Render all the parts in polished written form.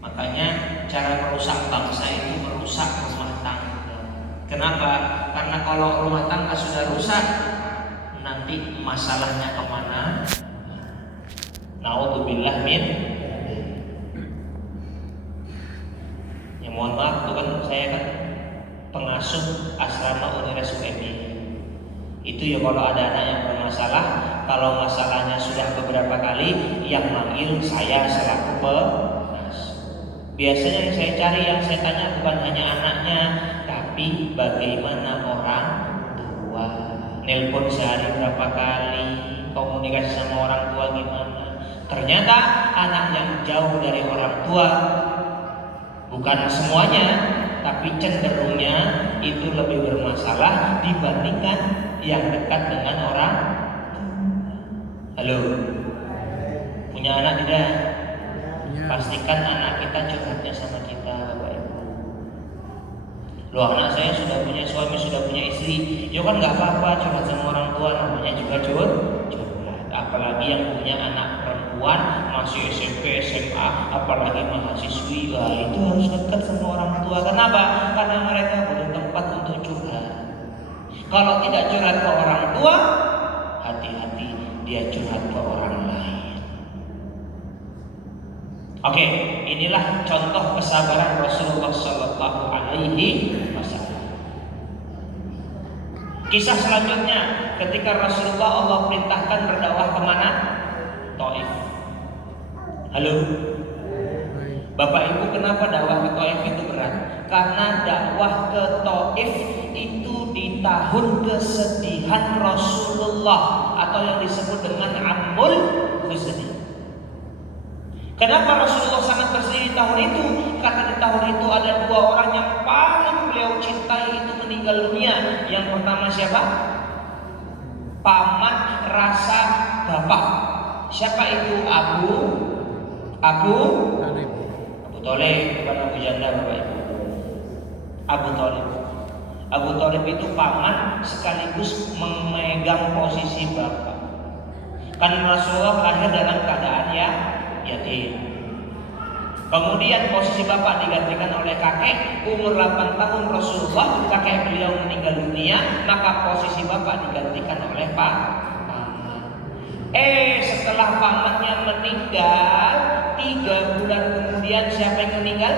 Makanya cara merusak bangsa itu merusak rumah tangga. Kenapa? Karena kalau rumah tangga sudah rusak, nanti masalahnya kemana? Naudzubillah min. Ya mohon maaf, itu kan saya kan pengasuh asrama Universitas UMI. Itu ya kalau ada anak yang bermasalah, kalau masalahnya sudah beberapa kali, yang manggil saya selaku pengasuh. Biasanya yang saya cari, yang saya tanya bukan hanya anaknya, tapi bagaimana orang tua. Nelpon sehari berapa kali, komunikasi sama orang tua gimana. Ternyata anak yang jauh dari orang tua, bukan semuanya, tapi cenderungnya itu lebih bermasalah dibandingkan yang dekat dengan orang tua. Halo, punya anak tidak? Pastikan anak kita curhatnya sama kita, Bapak Ibu. Loh, anak saya sudah punya suami, sudah punya istri, ya kan nggak apa-apa curhat sama orang tua, namanya juga curhat. Apalagi yang punya anak perempuan masih SMP, SMA, apalagi mahasiswi, wah itu harus dekat sama orang tua. Kenapa? Karena mereka butuh tempat untuk curhat. Kalau tidak curhat ke orang tua, hati-hati dia curhat ke orang lain. Oke, inilah contoh kesabaran Rasulullah Sallallahu Alaihi Wasallam. Kisah selanjutnya, ketika Rasulullah Allah perintahkan berdakwah kemana? Taif. Halo, Bapak Ibu, kenapa dakwah ke Taif itu berat? Karena dakwah ke Taif itu di tahun kesedihan Rasulullah atau yang disebut dengan Amul Huzni. Kenapa Rasulullah sangat bersedih di tahun itu? Karena di tahun itu ada dua orang yang paling beliau cintai itu meninggal dunia. Yang pertama siapa? Paman rasa bapak. Siapa itu? Abu Thalib, bukan Abu Janda, Bapak Ibu. Abu Thalib. Abu Thalib itu paman sekaligus memegang posisi bapak. Karena Rasulullah lahir dalam keadaan yatim. Kemudian posisi bapak digantikan oleh kakek. Umur 8 tahun Rasulullah, kakek beliau meninggal dunia, maka posisi bapak digantikan oleh paman. Setelah pamannya meninggal, 3 bulan kemudian siapa yang meninggal?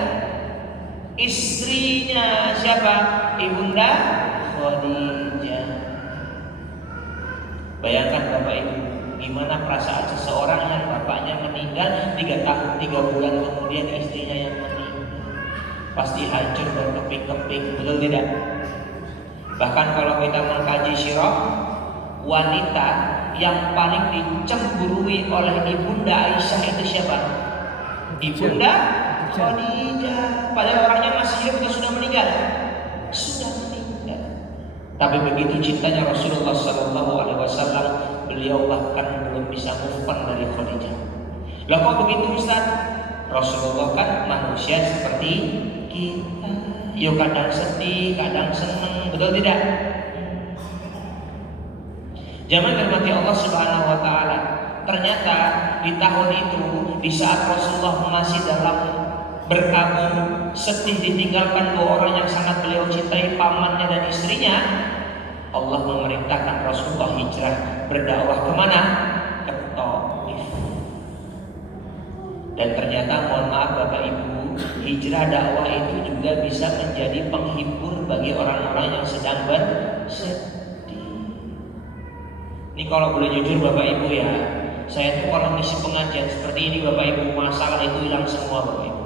Istrinya siapa? Ibunda Khadijah. Bayangkan Bapak Ibu, gimana perasaan seseorang yang bapaknya meninggal 3 tahun 3 bulan kemudian istrinya yang meninggal. Pasti hancur berkeping-keping, betul tidak? Bahkan kalau kita mengkaji sirah, wanita yang paling dicemburui oleh Ibunda Aisyah itu siapa? Ibunda Khadijah. Padahal orangnya masih hidup atau sudah meninggal? Sudah meninggal. Tapi begitu cintanya Rasulullah SAW, beliau bahkan belum bisa move on dari Khadijah. Lah kok begitu Ustaz? Rasulullah kan manusia seperti kita. Yo kadang sedih, kadang seneng, betul tidak? Jangan dirahmati Allah Subhanahu wa taala. Ternyata di tahun itu, di saat Rasulullah masih dalam berkabung, sedih ditinggalkan 2 orang yang sangat beliau cintai, pamannya dan istrinya, Allah memerintahkan Rasulullah hijrah berdakwah kemana? Ke Taif. Dan ternyata mohon maaf Bapak Ibu, hijrah dakwah itu juga bisa menjadi penghibur bagi orang-orang yang sedang bersedih. Ini kalau boleh jujur Bapak Ibu ya, saya tuh kalau ngisi pengajian seperti ini Bapak Ibu, masalah itu hilang semua Bapak Ibu.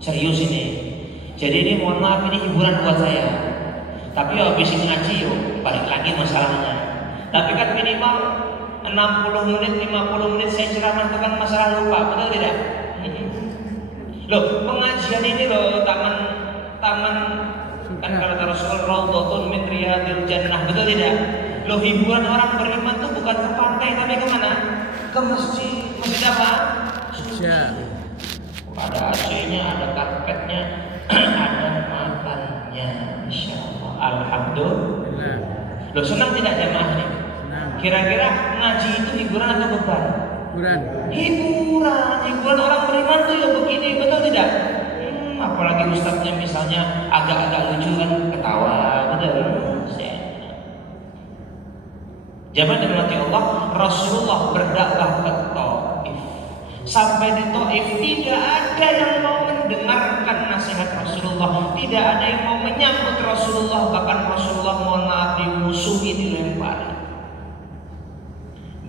Serius ini. Jadi ini mohon maaf, ini hiburan buat saya. Tapi habis ini ngaji yuk, balik lagi masalahnya. Tapi kan minimal 60 menit, 50 menit saya ceramah itu kan masalah lupa, betul tidak? Loh, pengajian ini loh, taman kan kata Rasulullah, Raudhatun min riyadil jannah, betul tidak? Loh, hiburan orang beriman tuh bukan ke pantai tapi kemana? Ke masjid. Masjid apa? Ada AC-nya, ada karpetnya, ada makannya. Insya Allah. Alhamdulillah. Loh, senang tidak jamaah ini? Kira-kira ngaji itu hiburan atau beban? Hiburan orang beriman tuh ya begini, betul tidak? Apalagi ustadznya misalnya agak-agak lucu kan, ketawa, betul. Zaman dimulai Allah, Rasulullah berdakwah ke Taif. Sampai di Taif tidak ada yang mau mendengarkan nasihat Rasulullah, tidak ada yang mau menyambut Rasulullah, bahkan Rasulullah mohon maaf dimusuhi, dilempari.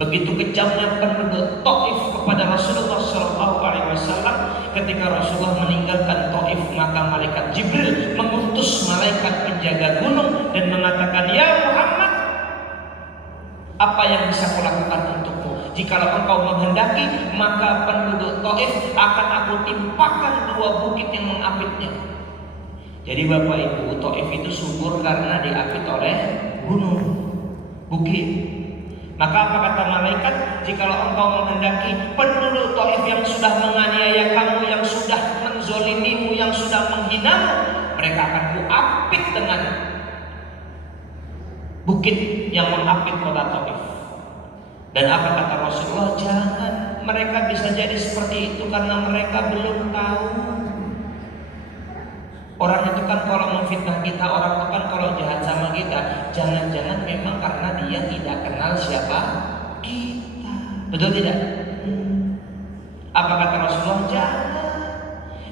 Begitu kejamnya penduduk Taif kepada Rasulullah SAW. Ketika Rasulullah meninggalkan Taif, maka malaikat Jibril mengutus malaikat penjaga gunung dan mengatakan, "Ya Muhammad, apa yang bisa kulakukan untukmu? Jikalau engkau menghendaki, maka penduduk Taif akan aku timpakan 2 bukit yang mengapitnya." Jadi Bapak Ibu, Taif itu subur karena diapit oleh gunung, bukit. Maka apa kata malaikat? Jikalau engkau menghendaki, penduduk Taif yang sudah menganiaya kamu, yang sudah menzolimimu, yang sudah menghinamu, mereka akan kuapit dengan bukit yang mengapit kota Taif. Dan apa kata Rasulullah? Jangan, mereka bisa jadi seperti itu karena mereka belum tahu. Orang itu kan kalau memfitnah kita, orang itu kan kalau jahat sama kita, jangan-jangan memang karena dia tidak kenal siapa kita. Betul tidak? Apa kata Rasulullah? Jangan.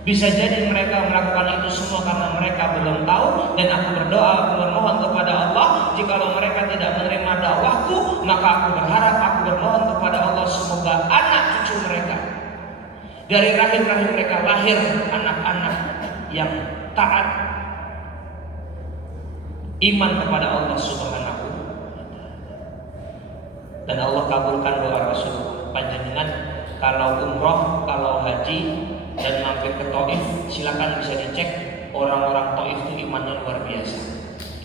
Bisa jadi mereka melakukan itu semua karena mereka belum tahu. Dan aku berdoa, aku bermohon kepada Allah, jikalau mereka tidak menerima dakwahku, maka aku berharap, aku bermohon kepada Allah, semoga anak cucu mereka, dari rahim-rahim mereka lahir anak-anak yang taat, iman kepada Allah Subhanahu. Dan Allah kabulkan doa Rasul. Panjenengan kalau umroh, kalau haji dan mampir ke Taif, silakan bisa dicek. Orang-orang Taif itu imannya luar biasa.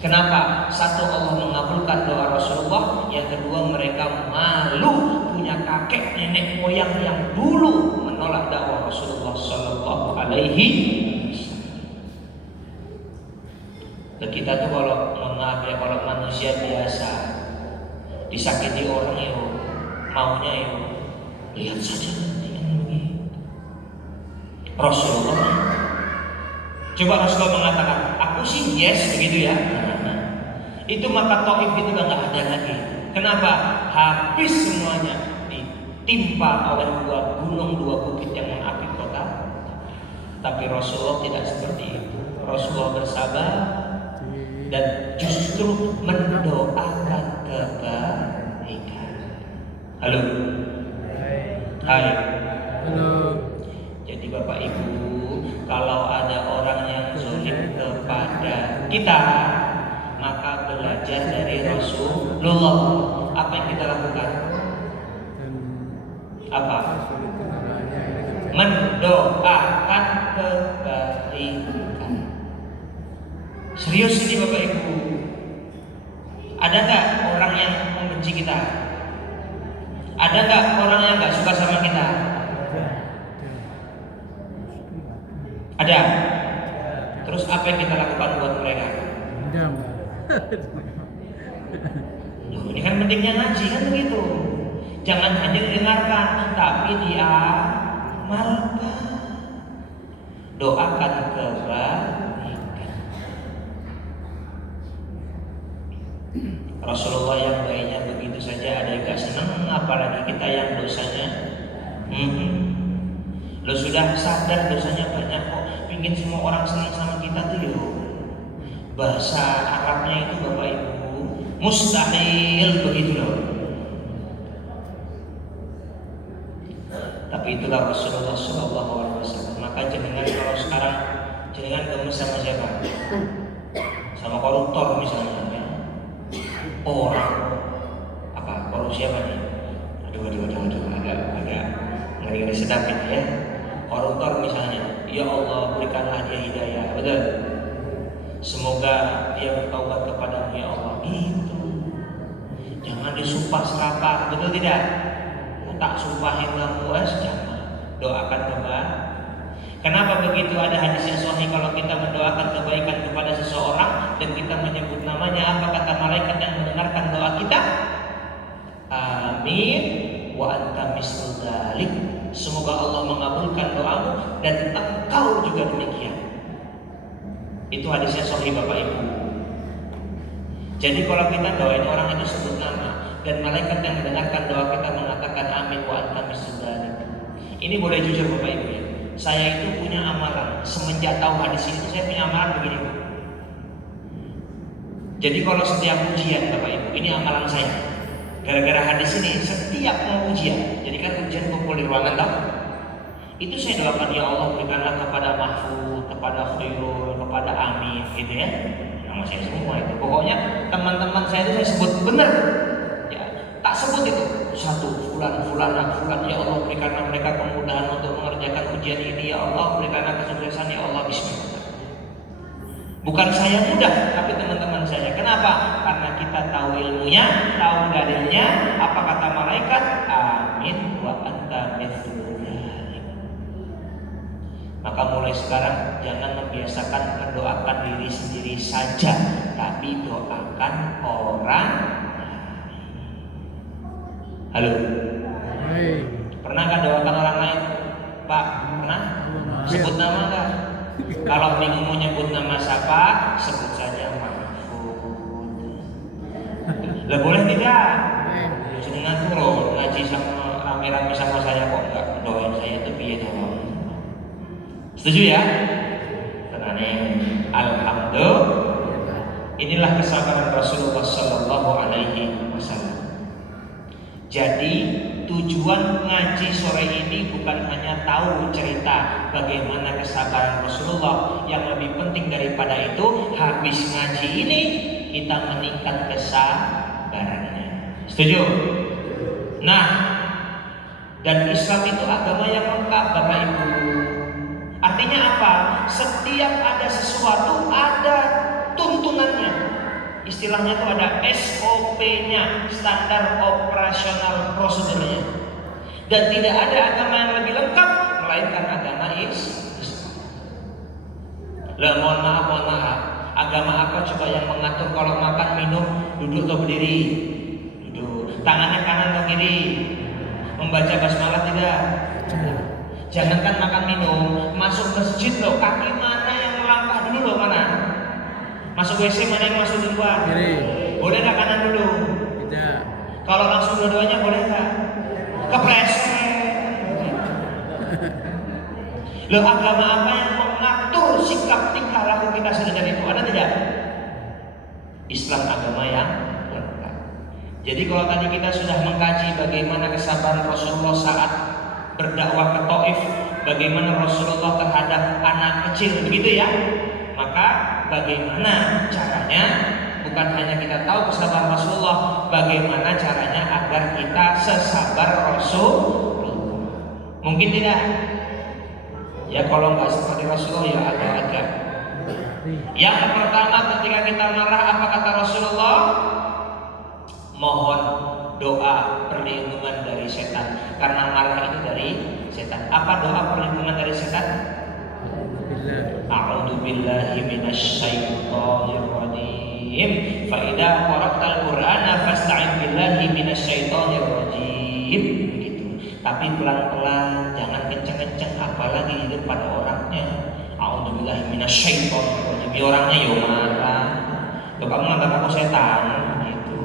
Kenapa? Satu, Allah mengabulkan doa Rasulullah. Yang kedua, mereka malu punya kakek nenek moyang yang dulu menolak dakwah Rasulullah Sallallahu Alaihi. Kita tuh kalau maaf ya, kalau manusia biasa disakiti orang ya maunya ya lihat saja nanti. Rasulullah coba Rasulullah mengatakan, aku sih yes begitu ya. Itu maka Taif itu udah nggak ada lagi. Kenapa? Habis semuanya, ditimpa oleh 2 gunung, 2 bukit yang mengapit kota. Tapi Rasulullah tidak seperti itu. Rasulullah bersabar dan justru mendoakan kebaikan. Halo. Hai. Halo. Jadi Bapak Ibu, kalau ada orang yang zalim kepada kita, maka belajar dari Rasulullah. Apa yang kita lakukan? Apa? Mendoakan kebaikan. Serius ini Bapak Ibu. Ada nggak orang yang membenci kita? Ada nggak orang yang nggak suka sama kita? Ada. Terus apa yang kita lakukan buat mereka? Ini kan pentingnya ngaji kan begitu. Jangan hanya didengarkan, tapi diamalkan. Doakan kebaikan. Rasulullah yang baiknya begitu saja ada yang gak senang, apalagi kita yang dosanya. Lo sudah sadar dosanya banyak kok, pingin semua orang senang sama kita tuh yo. Bahasa Arabnya itu Bapak Ibu mustahil begitu loh. Tapi itulah Rasulullah SAW. Maka jenengan kalau sekarang jenengan gemes sama siapa? Sama koruptor misalnya. Orang apa korupsi apa nih? Aduh, agak ngeri sedap gitu ya. Koruptor misalnya, ya Allah berikanlah dia hidayah, betul. Semoga dia bertaubat kepadamu ya Allah. Itu jangan disumpah serapah, betul tidak? Tak sumpahin kamu jangan. Doakan kebaikan. Kenapa begitu? Ada hadis yang sahih, kalau kita mendoakan kebaikan kepada seseorang dan kita menyebut namanya, apa kata malaikat yang mendengarkan doa kita? Amin wa anta mislu dzalik. Semoga Allah mengabulkan doamu dan engkau juga demikian. Itu hadisnya sahih Bapak Ibu. Jadi kalau kita doain orang itu sebut nama dan malaikat yang mendengarkan doa kita mengatakan amin wa anta mislu dzalik. Ini boleh jujur Bapak Ibu ya. Saya itu punya amalan semenjak tahu hadis itu, saya punya amalan begini. Jadi kalau setiap ujian Bapak Ibu, ini amalan saya. Gara-gara hadis ini setiap mau ujian, jadi kan ujian kumpul di ruangan toh. Itu saya doakan ya Allah berikanlah kepada Mahfud, kepada Khairul, kepada Amin gitu ya. Nama saya semua itu. Pokoknya teman-teman saya itu saya sebut benar. Ya, tak sebut itu satu fulan ya Allah berikanlah mereka kemudahan untuk mengerjakan ujian ini ya Allah, berikanlah kesuksesan ya Allah, bismillah. Bukan saya mudah, tapi teman-teman saya. Kenapa? Karena kita tahu ilmunya, tahu dalilnya. Apa kata malaikat? Amin wa anta mithlu dzalik. Maka mulai sekarang jangan membiasakan mendoakan diri sendiri saja, tapi doakan orang. Halo. Pernah kan doakan orang lain? Pak, pernah? Sebut nama enggak? Kalau bingung mau nyebut nama siapa, sebut saja Mahfud. Lah boleh tidak? Jenengan turun ngaji sama rame-rame sama saya kok enggak doain saya itu piye tolong. Setuju ya? Tenane. Alhamdulillah. Inilah kesabaran Rasulullah sallallahu alaihi wasallam. Jadi tujuan ngaji sore ini bukan hanya tahu cerita bagaimana kesabaran Rasulullah. Yang lebih penting daripada itu, habis ngaji ini kita meningkat kesabarannya. Setuju? Nah, dan Islam itu agama yang lengkap Bapak Ibu. Artinya apa? Setiap ada sesuatu ada tuntunannya. Istilahnya itu ada SOP-nya, standar operasional prosedurnya. Dan tidak ada agama yang lebih lengkap melainkan agama Islam. Lah mohon maaf. Agama apa coba yang mengatur kalau makan minum duduk atau berdiri? Duduk. Tangannya kanan atau kiri? Membaca basmalah tidak? Jangankan makan minum, masuk masjid loh, kaki mana yang melangkah dulu loh, mana? Masuk WC mana yang masuk duluan? Kiri. Boleh nggak kanan dulu? Tidak. Kalau langsung dua-duanya boleh nggak? Kepleset. Loh, agama apa yang mengatur sikap tingkah laku kita sedemikian itu? Ada tidak? Islam agama yang lengkap. Jadi kalau tadi kita sudah mengkaji bagaimana kesabaran Rasulullah saat berdakwah ke Taif, bagaimana Rasulullah terhadap anak kecil, begitu ya? Maka bagaimana caranya? Bukan hanya kita tahu kesabaran Rasulullah, bagaimana caranya agar kita sesabar Rasulullah? Mungkin tidak? Ya kalau nggak seperti Rasulullah ya agak-agak. Yang pertama ketika kita marah, apa kata Rasulullah? Mohon doa perlindungan dari setan, karena marah itu dari setan. Apa doa perlindungan dari setan? A'udzu billahi minasyaitonir rajim. Fa idza qara'tal Qur'ana fasta'in billahi minasyaitonir rajim. Begitu. Tapi pelan-pelan, jangan kenceng-kenceng, apalagi di depan orangnya. A'udzu billahi minasyaitonir rajim. Orangnya yo marah. Tuh kamu nganggap aku setan gitu.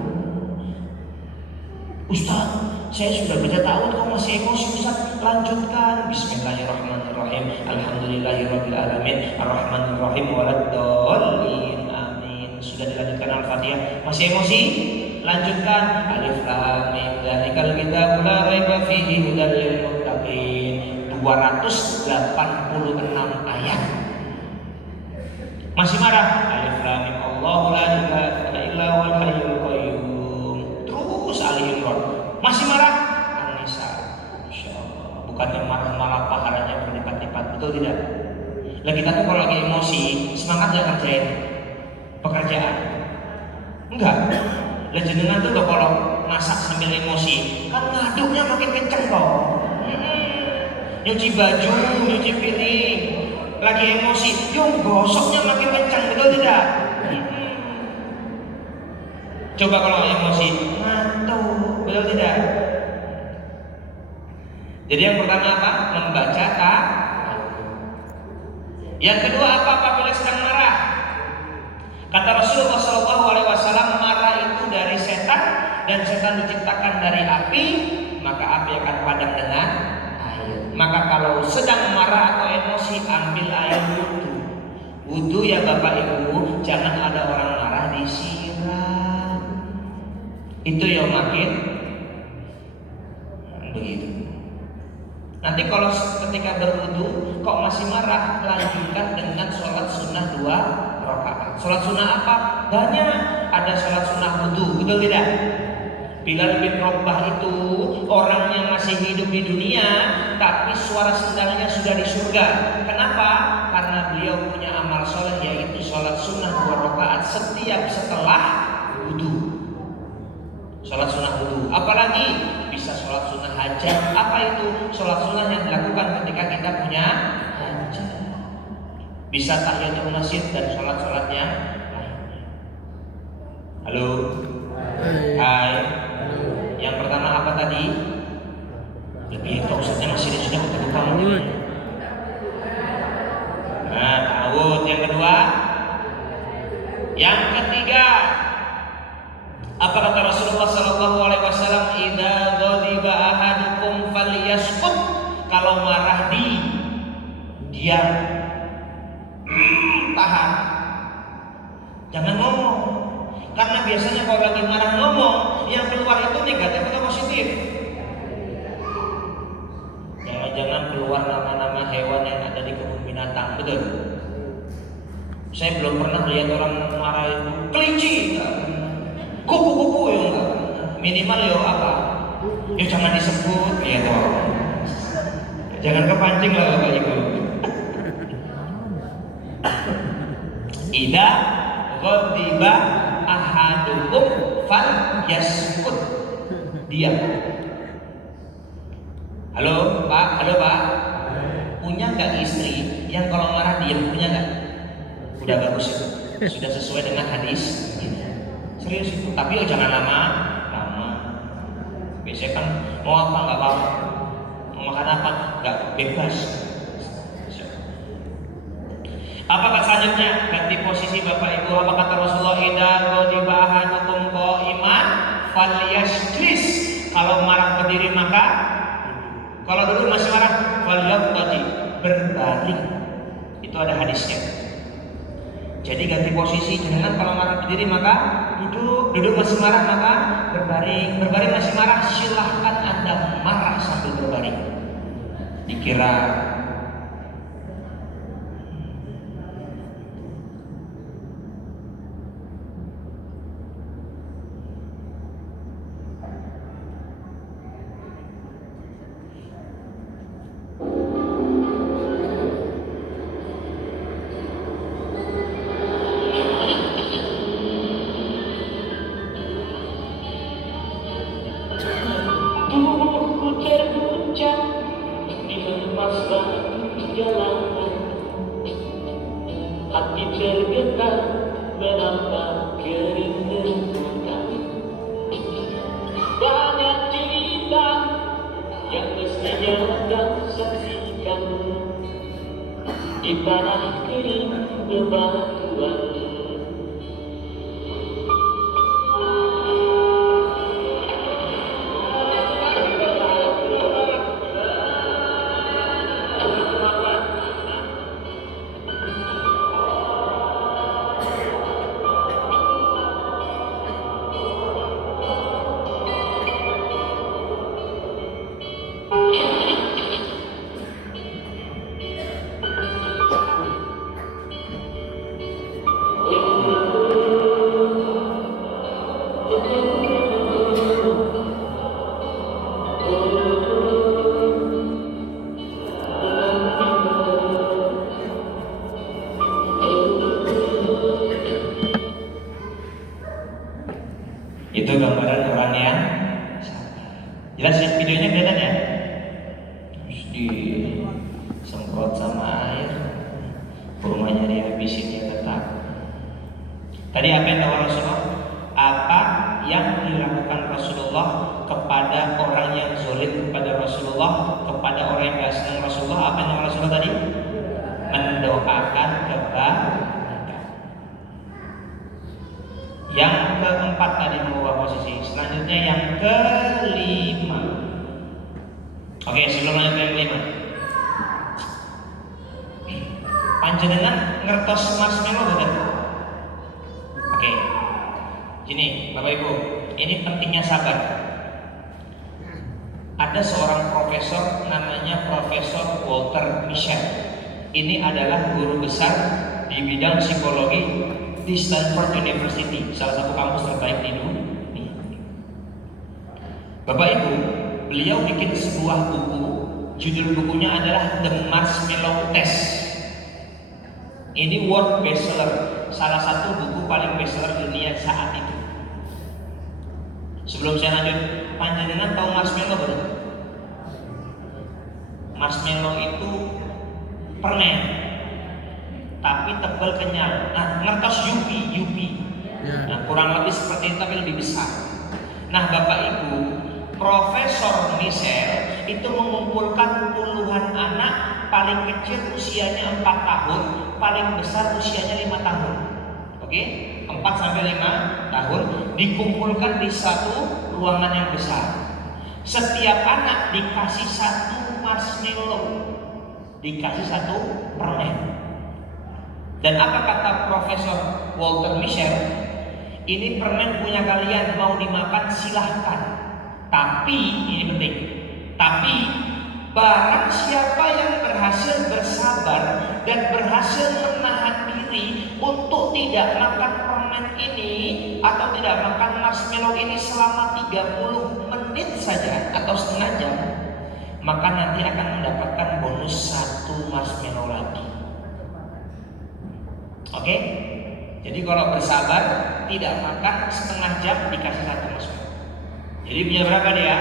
Ustaz, saya sudah baca tahun kok masih emosi Ustaz. Lanjutkan. Bismillahirrahmanirrahim. Alhamdulillahirabbil alamin. Arrahmanirrahim waladdallin. Amin. Sudah dilanjutkan Al-Fatihah. Masih emosi? Lanjutkan. Alif lam mim. Dzalikal kitabul la raiba fihi hudal lil muttaqin. 286 ayat. Masih marah? Alif lam mim. Allahu la ilaha illa huwal hayyul qayyum. Terus Ali Imran. Masih marah? An-Nisa. Insyaallah. Bukannya marah-marah pahalanya berlipat-lipat, betul tidak? Lah kita tuh kalau lagi emosi, semangat gak kerjain pekerjaan? Enggak. Lah jenengan tuh kalau masak sambil emosi, kan ngaduknya makin kenceng kok. Nyuci baju, nyuci piring, lagi emosi, yuk gosoknya makin kenceng, betul tidak? Coba kalau emosi, ngantuk, betul tidak? Jadi yang pertama apa? Membaca ta'awud. Yang kedua apa? Apabila sedang marah. Kata Rasulullah SAW, marah itu dari setan, dan setan diciptakan dari api, maka api akan padam dengan air. Maka kalau sedang marah atau emosi, ambil air wudhu. Wudhu ya Bapak Ibu, jangan ada orang marah disiram. Itu yang makin begitu. Nanti kalau ketika berwudu kok masih marah, lanjutkan dengan sholat sunnah 2 rakaat. Sholat sunnah apa? Banyak. Ada sholat sunnah wudu, betul tidak? Bilal bin Rabah itu orang yang masih hidup di dunia, tapi suara sendalnya sudah di surga. Kenapa? Karena beliau punya amal soleh, yaitu sholat sunnah 2 rakaat setiap setelah wudu. Sholat sunnah wudu. Apalagi bisa sholat sunnah hajat. Apa itu? Sholat sunnah yang dilakukan ketika kita punya hajat. Bisa tahiyatul masjid dan sholat-sholat yang lainnya. Halo. Hai. Yang pertama apa tadi? Lebih Pak Ustadznya masih sudah ketemu kamu. Nah, ta'awud. Yang kedua. Yang ketiga, apa kata Rasulullah SAW? Idza ghadiba ahadukum falyaskut. Kalau marah diam. Tahan. Jangan ngomong. Karena biasanya kalau lagi marah ngomong, yang keluar itu negatif atau positif? Jangan-jangan keluar nama-nama hewan yang ada di kebun binatang, betul? Saya belum pernah lihat orang marah itu kelinci, kupu-kupu ya enggak. Minimal ya apa? Ya jangan disebut, ya toh. Jangan kepancing lah Bapak Ibu. Ida ghadiba ahadukum falyaskut. Diam. Halo Pak, punya nggak istri yang kalau marah diam? Punya nggak? Udah bagus itu, sudah sesuai dengan hadis. Serius itu, tapi jangan lama. Biasanya kan mau apa nggak apa-apa, mau makan apa nggak bebas. Apakah selanjutnya ganti posisi Bapak Ibu? Apa kata Rasulullah? Idza ghadiba ahadukum qa'iman falyajlis. Kalau marah berdiri maka kalau dulu masih marah falyaqtadi, berbaring. Itu ada hadisnya. Jadi ganti posisi, jangan kalau marah berdiri maka duduk masih marah maka berbaring masih marah, silahkan Anda marah sambil berbaring. Dikira hati tergetar menambah kerinduan. Banyak cerita yang mestinya kau saksikan di tanah kering bebatuan. Itu gambaran orang yang sabar. Jelas ya videonya kelihatan ya? Terus disemprot sama air, kurmanya dihabisin dia tetap. Tadi apa yang tahu Rasulullah? Apa yang dilakukan Rasulullah kepada orang yang zalim kepada Rasulullah, kepada orang yang nggak senang Rasulullah, apa yang Rasulullah tadi? Mendoakan kebaikan. Yang keempat tadi mengubah posisi. Selanjutnya yang kelima. Oke, sebelum lanjut ke yang kelima, panjenengan ngertos marshmallow betul? Oke, gini Bapak Ibu, ini pentingnya sabar. Ada seorang profesor namanya Profesor Walter Mischel. Ini adalah guru besar di bidang psikologi di Stanford University, salah satu kampus terbaik di dunia. Bapak Ibu, beliau bikin sebuah buku, judul bukunya adalah The Marshmallow Test. Ini world bestseller, salah satu buku paling bestseller dunia saat itu. Sebelum saya lanjut, panjenengan tahu marshmallow belum? Marshmallow itu permen, tapi tebal kenyal. Nah, ngertos Yupi. Nah, kurang lebih seperti itu tapi lebih besar. Nah, Bapak Ibu, Profesor Mischel itu mengumpulkan puluhan anak, paling kecil usianya 4 tahun, paling besar usianya 5 tahun. Oke, 4 sampai 5 tahun dikumpulkan di satu ruangan yang besar. Setiap anak dikasih satu marshmallow, dikasih satu permen. Dan apa kata Profesor Walter Mischel? Ini permen punya kalian, mau dimakan silahkan. Tapi, ini penting, tapi barang siapa yang berhasil bersabar dan berhasil menahan diri untuk tidak makan permen ini atau tidak makan marshmallow ini selama 30 menit saja atau setengah jam, maka nanti akan mendapatkan bonus 1 marshmallow lagi. Oke? Jadi kalau bersabar tidak makan setengah jam dikasih 1 marshmallow. Jadi punya berapa dia?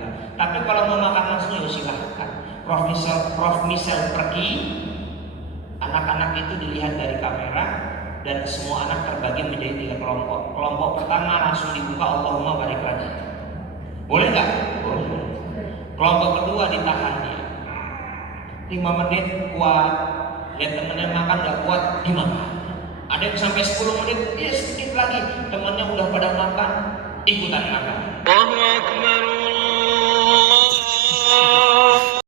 2. Tapi kalau mau makan marshmallow silahkan. Prof Mischel pergi, anak-anak itu dilihat dari kamera dan semua anak terbagi menjadi 3 kelompok. Kelompok pertama langsung dibuka Allahumma barik lana. Boleh nggak? Boleh. Kelompok kedua ditahan dia. 5 menit kuat. Lihat temennya makan nggak kuat, gimana? Ada yang sampai 10 menit, dia sedikit lagi, temennya udah pada makan, ikutan makan.